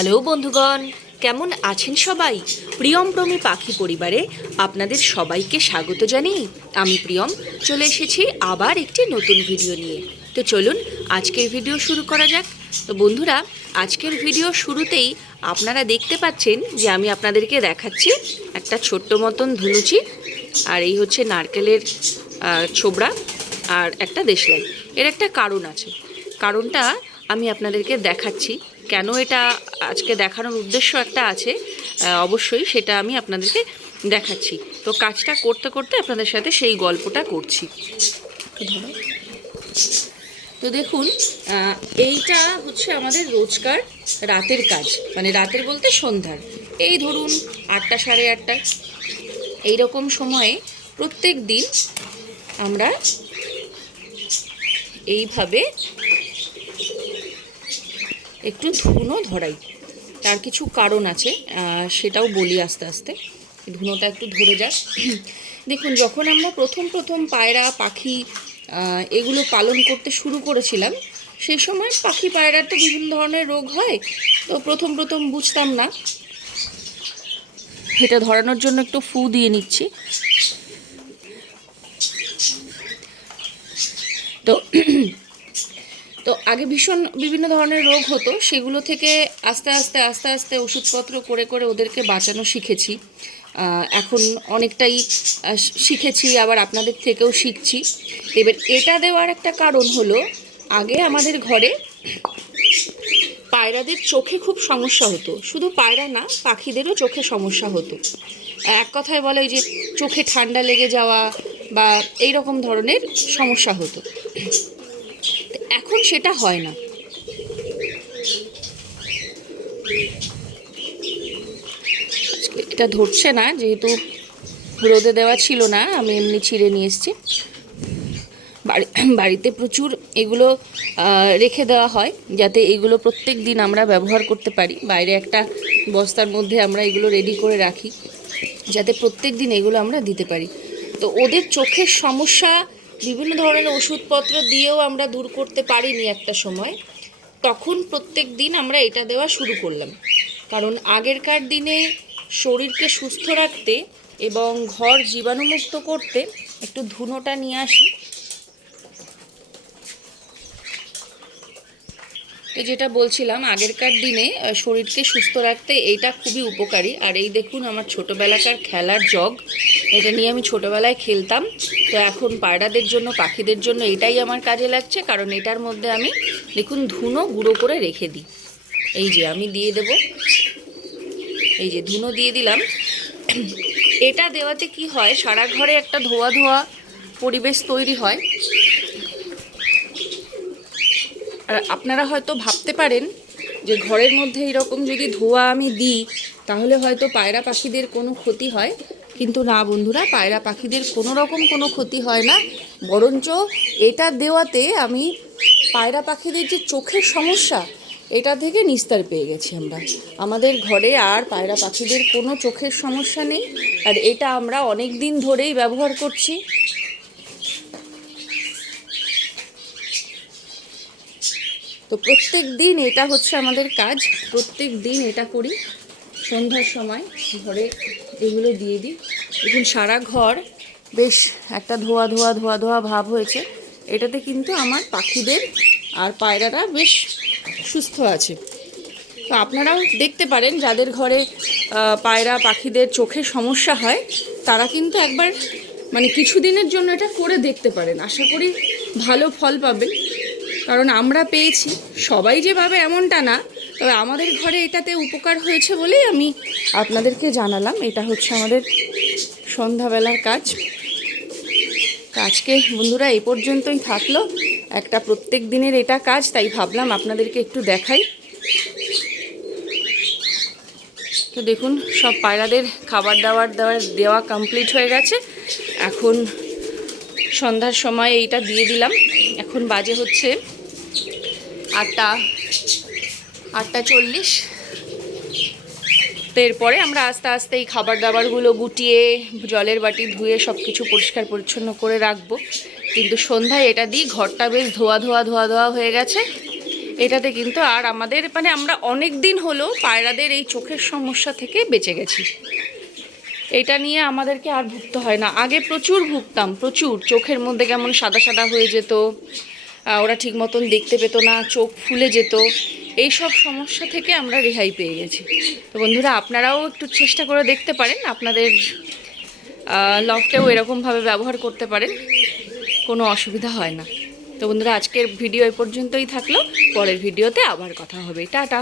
Hello বন্ধুগণ, কেমন আছেন সবাই? প্রিয়ম প্রমি পাখি পরিবারে আপনাদের সবাইকে স্বাগত জানিয়ে আমি প্রিয়ম, চলে এসেছি আবার একটি নতুন ভিডিও নিয়ে। তো চলুন আজকের ভিডিও শুরু করা যাক। তো বন্ধুরা, আজকের ভিডিও শুরুতেই আপনারা দেখতে পাচ্ছেন যে আমি আপনাদেরকে দেখাচ্ছি একটা ছোট্ট মতন ধুলুচি আর এই হচ্ছে নারকেলের ছোবড়া আর একটা দেশলাই। এর একটা কারণ আছে। কারণটা আমি আপনাদেরকে দেখাচ্ছি। কেন এটা আজকে দেখানোর উদ্দেশ্য একটা আছে অবশ্যই সেটা আমি আপনাদেরকে দেখাচ্ছি। তো কাজটা করতে করতে আপনাদের সাথে সেই গল্পটা করছি। তো দেখুন এইটা হচ্ছে আমাদের রোজকার রাতের কাজ মানে রাতের বলতে সন্ধ্যার। এই ধরুন আটটা সাড়ে আটটায় এইরকম সময়ে প্রত্যেক দিন আমরা এইভাবে একটু ধুনো ধরাই। তার কিছু কারণ আছে সেটাও বলি আস্তে আস্তে। ধুনোটা একটু ধরে যাক। দেখুন, যখন আমরা প্রথম প্রথম পায়রা, পাখি এগুলো পালন করতে শুরু করেছিলাম, সেই সময় পাখি পায়রার তো বিভিন্ন ধরনের রোগ হয়, তো প্রথম প্রথম বুঝতাম না। এটা ধরানোর জন্য একটু ফু দিয়ে নিচ্ছি। তো আগে ভীষণ বিভিন্ন ধরনের রোগ হতো, সেগুলো থেকে আস্তে আস্তে আস্তে আস্তে ওষুধপত্র করে করে ওদেরকে বাঁচানো শিখেছি। এখন অনেকটাই শিখেছি, আবার আপনাদের থেকেও শিখছি। এবার এটা দেওয়ার একটা কারণ হলো, আগে আমাদের ঘরে পায়রাদের চোখে খুব সমস্যা হতো। শুধু পায়রা না, পাখিদেরও চোখে সমস্যা হতো। এক কথায় বলে যে চোখে ঠান্ডা লেগে যাওয়া বা এই রকম ধরনের সমস্যা হতো। এখন সেটা হয় না। এটা ধরছে না, যেহেতু রোদে দেওয়া ছিল না, আমি এমনি ছিঁড়ে নিয়ে এসেছি। বাড়িতে প্রচুর এগুলো রেখে দেওয়া হয়, যাতে এগুলো প্রত্যেক দিন আমরা ব্যবহার করতে পারি। বাইরে একটা বস্তার মধ্যে আমরা এগুলো রেডি করে রাখি, যাতে প্রত্যেক দিন এগুলো আমরা দিতে পারি। তো ওদের চোখের সমস্যা বিভিন্ন ধরনের ওষুধপত্র দিয়েও আমরা দূর করতে পারিনি একটা সময়। তখন প্রত্যেক দিন আমরা এটা দেওয়া শুরু করলাম। কারণ আগেরকার দিনে শরীরকে সুস্থ রাখতে এবং ঘর জীবাণুমুক্ত করতে একটু ধুনোটা নিয়ে আসি। যেটা বলছিলাম, আগেরকার দিনে শরীরকে সুস্থ রাখতে এইটা খুবই উপকারী। আর এই দেখুন আমার ছোটোবেলাকার খেলার জগ, এটা নিয়ে আমি ছোটোবেলায় খেলতাম। তো এখন পায়রাদের জন্য, পাখিদের জন্য এটাই আমার কাজে লাগছে, কারণ এটার মধ্যে আমি, দেখুন, ধুনো গুঁড়ো করে রেখে দিই। এই যে আমি দিয়ে দেব। এই যে ধুনো দিয়ে দিলাম। এটা দেওয়াতে কি হয়, সারা ঘরে একটা ধোয়া ধোয়া পরিবেশ তৈরি হয়। আর আপনারা হয়তো ভাবতে পারেন যে ঘরের মধ্যে এরকম যদি ধোয়া আমি দিই, তাহলে হয়তো পায়রা পাখিদের কোনো ক্ষতি হয়। কিন্তু না বন্ধুরা, পায়রা পাখিদের কোনো রকম কোনো ক্ষতি হয় না। বরঞ্চ এটা দেওয়াতে আমি পায়রা পাখিদের যে চোখের সমস্যা, এটা থেকে নিস্তার পেয়ে গেছি আমরা। আমাদের ঘরে আর পায়রা পাখিদের কোনো চোখের সমস্যা নেই। আর এটা আমরা অনেক দিন ধরেই ব্যবহার করছি। তো প্রত্যেক দিন এটা হচ্ছে আমাদের কাজ। প্রত্যেক দিন এটা করি। সন্ধ্যার সময় ঘরে এগুলো দিয়ে দিই। দেখুন, সারা ঘর বেশ একটা ধোয়া ধোয়া ধোয়া ধোয়া ভাব হয়েছে। এটাতে কিন্তু আমার পাখিদের আর পায়রারা বেশ সুস্থ আছে। তো আপনারাও দেখতে পারেন, যাদের ঘরে পায়রা পাখিদের চোখে সমস্যা হয়, তারা কিন্তু একবার মানে কিছুদিনের জন্য এটা করে দেখতে পারেন। আশা করি ভালো ফল পাবেন। কারণ আমরা পেয়েছি। সবাই যেভাবে এমনটা না, তবে আমাদের ঘরে এটাতে উপকার হয়েছে বলেই আমি আপনাদেরকে জানালাম। এটা হচ্ছে আমাদের সন্ধ্যাবেলার কাজ। আজকে বন্ধুরা এই পর্যন্তই থাকল। একটা প্রত্যেক দিনের এটা কাজ, তাই ভাবলাম আপনাদেরকে একটু দেখাই। তো দেখুন, সব পায়রাদের খাবার দাবার দেওয়ার দেওয়া কমপ্লিট হয়ে গেছে। এখন সন্ধ্যার সময় এইটা দিয়ে দিলাম। এখন বাজে হচ্ছে আটটা আটটা চল্লিশ। তো এরপরে আমরা আস্তে আস্তে এই খাবার দাবারগুলো গুটিয়ে, জলের বাটি ধুয়ে সব কিছু পরিষ্কার পরিচ্ছন্ন করে রাখব। কিন্তু সন্ধ্যায় এটা দিই ঘরটা বেশ ধোয়া ধোয়া ধোয়া ধোয়া হয়ে গেছে। এটাতে কিন্তু আর আমাদের মানে আমরা অনেক দিন হলো পায়রাদের এই চোখের সমস্যা থেকে বেঁচে গেছি। এটা নিয়ে আমাদেরকে আর ভুগতে হয় না। আগে প্রচুর ভুগতাম, প্রচুর। চোখের মধ্যে কেমন সাদা সাদা হয়ে যেত ওরা ঠিক মতন দেখতে পেত না, চোখ ফুলে যেত। এই সব সমস্যা থেকে আমরা রেহাই পেয়ে গেছি। তো বন্ধুরা, আপনারাও একটু চেষ্টা করে দেখতে পারেন। আপনাদের লফটেও এরকমভাবে ব্যবহার করতে পারেন। কোনো অসুবিধা হয় না। তো বন্ধুরা, আজকের ভিডিও এই পর্যন্তই থাকল। পরের ভিডিওতে আবার কথা হবে। টাটা।